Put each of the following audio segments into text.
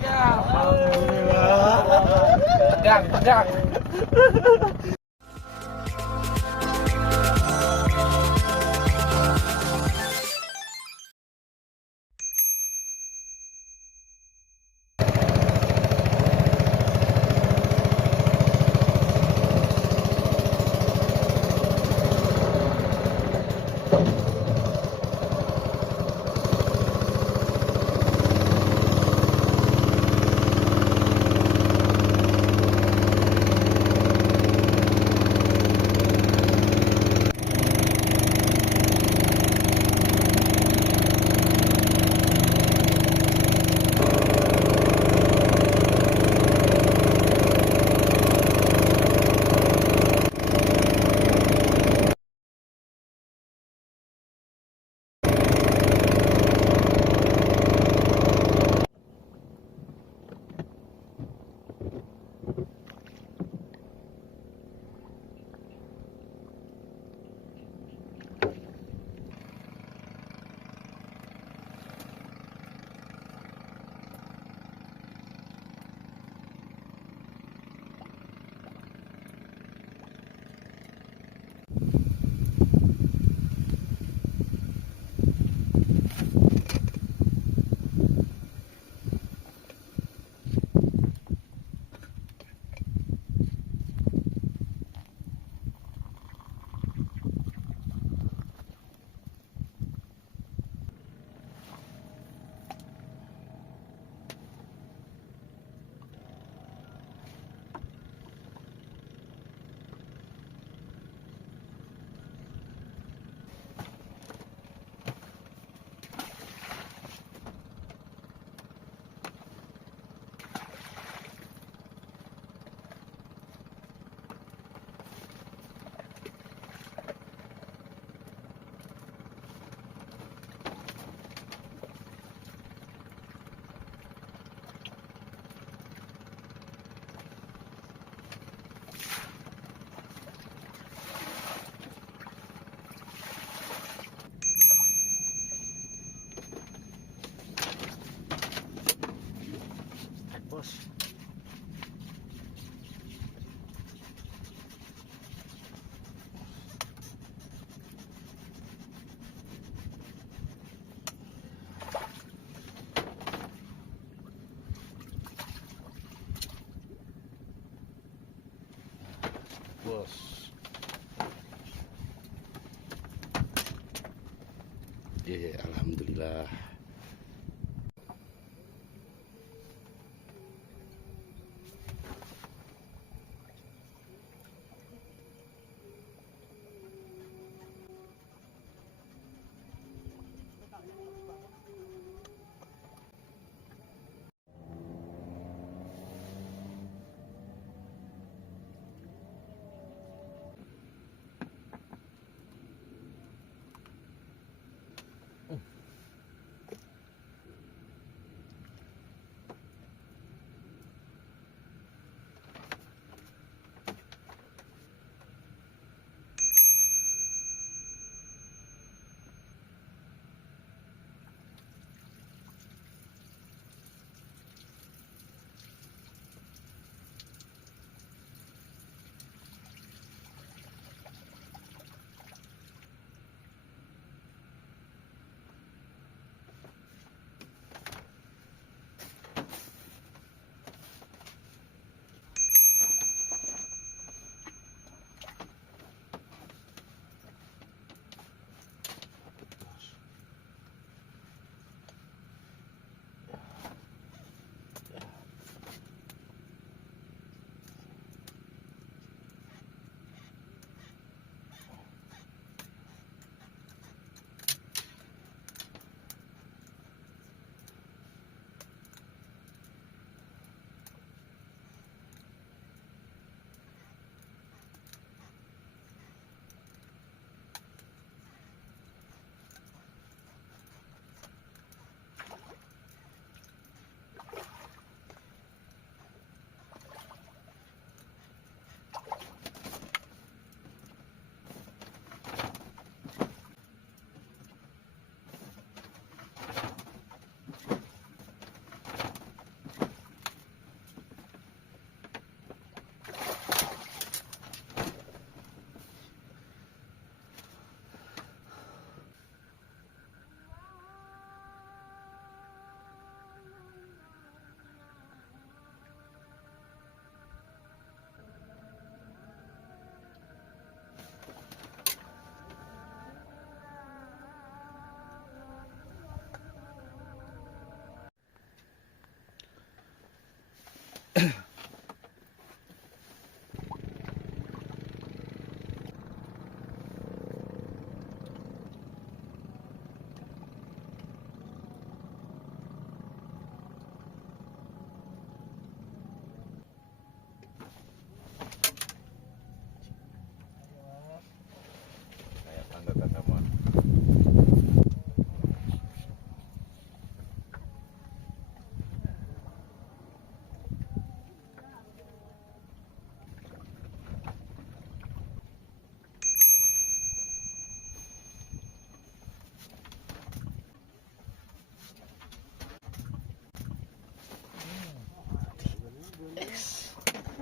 Ya, alhamdulillah. Pegang, pegang. Bos. Bos. Ya, alhamdulillah.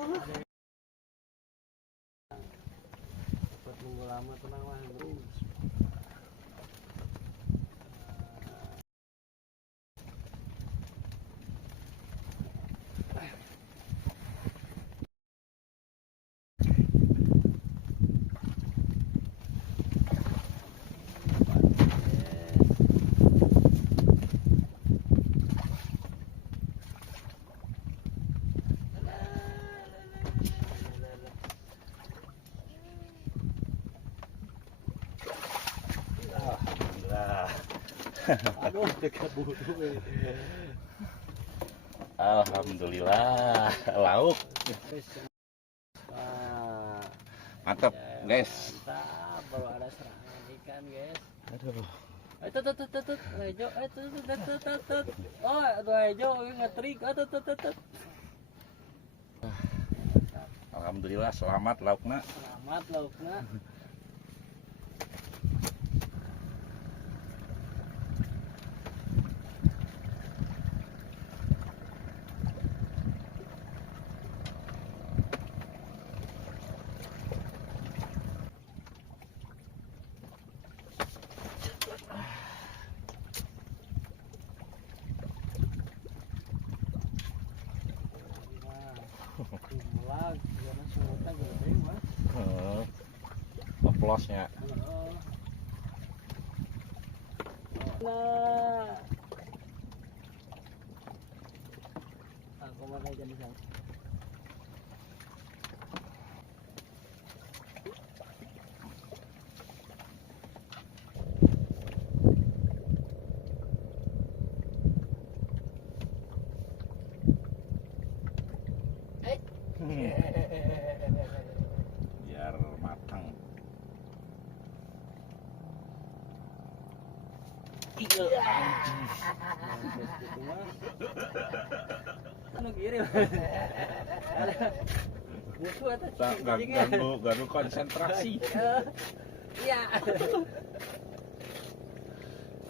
Tunggu lama tenang lah bro. Aduh, dekat bulu. Alhamdulillah, lauk. Mantap, guys. Mantap, baru ada serangan ikan, guys. Aduh. Tut, hijau, tut. Oh, dua hijau, ngetrik, tut. Alhamdulillah, selamat laukna. Selamat laukna. Melag, karena semutnya gede mas. Oplosnya. Nah, aku mana jadi sang. Biar matang. Anu kiri. Musuh atau Ganggu konsentrasi. iya.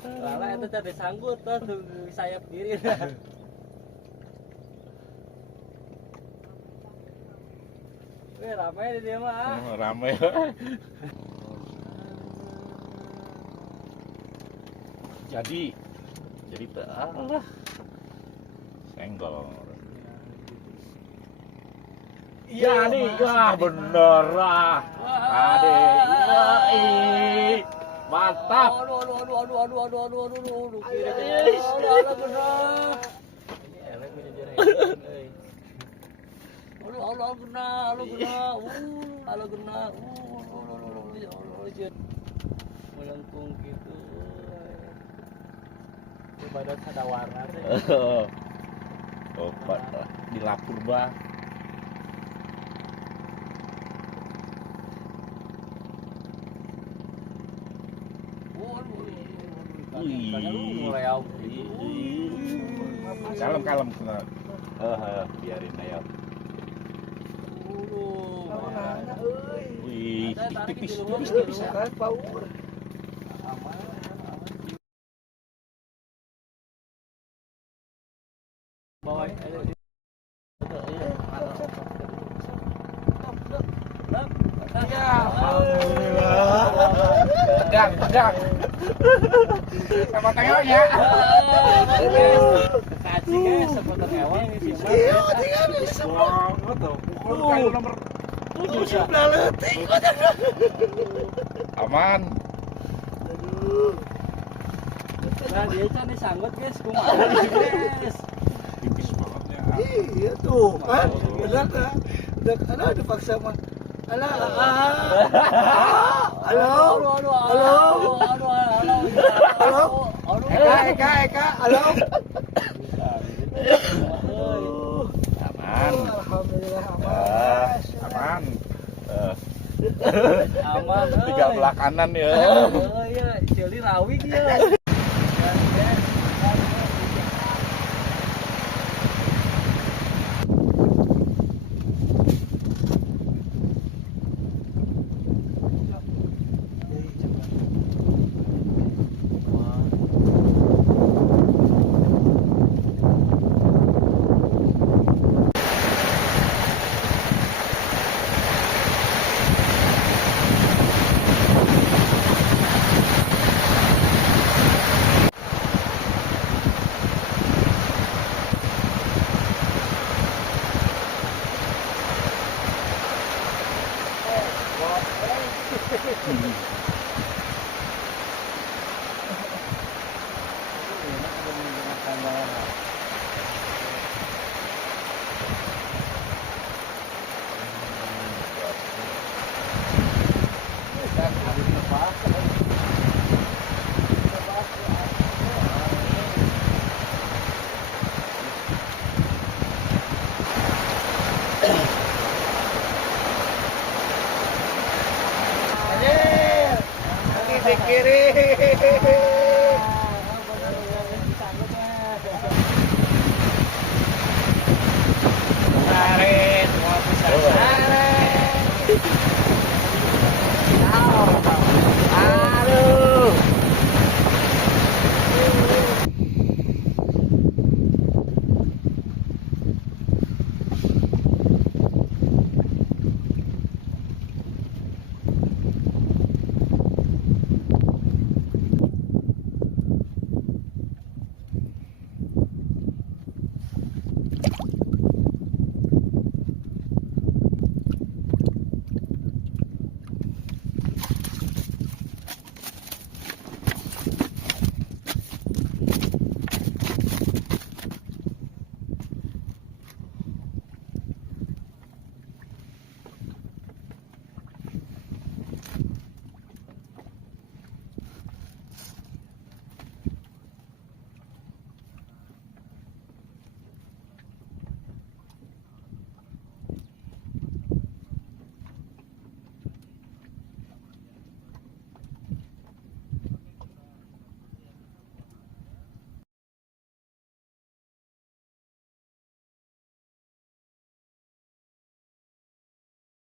Lala itu tadi sanggut tuh sayap kiri. Wih, ramai di dia mah. Ramai. Jadi Allah senggol. Iya nih, wah bener lah. Mantap. Aduh, kiri. Aduh, bener. Ini elek ini jadi. Allah kena. Melengkung gitu. Badan ada warna teh. Oh, di lapur bah. Kalem. Biarin aja. Wih, tipis. Pegang. Sama tengoknya. Kaci guys, sepotong hewan ini sih. Iya, tinggal di sebelah. Pukul kayu nomor 7 Sebelah letik. Aman. Nah, dia kan disanggut guys, kumaha guys. Tipis banget ya. Iya tuh, kan? Benar kan? Udah dipaksa mah. Halo. Eka. Halo. Aman. Alhamdulillah aman. Aman. Aman. Tiga belah kanan ya. Oh iya, jadi rawi dia. jangan.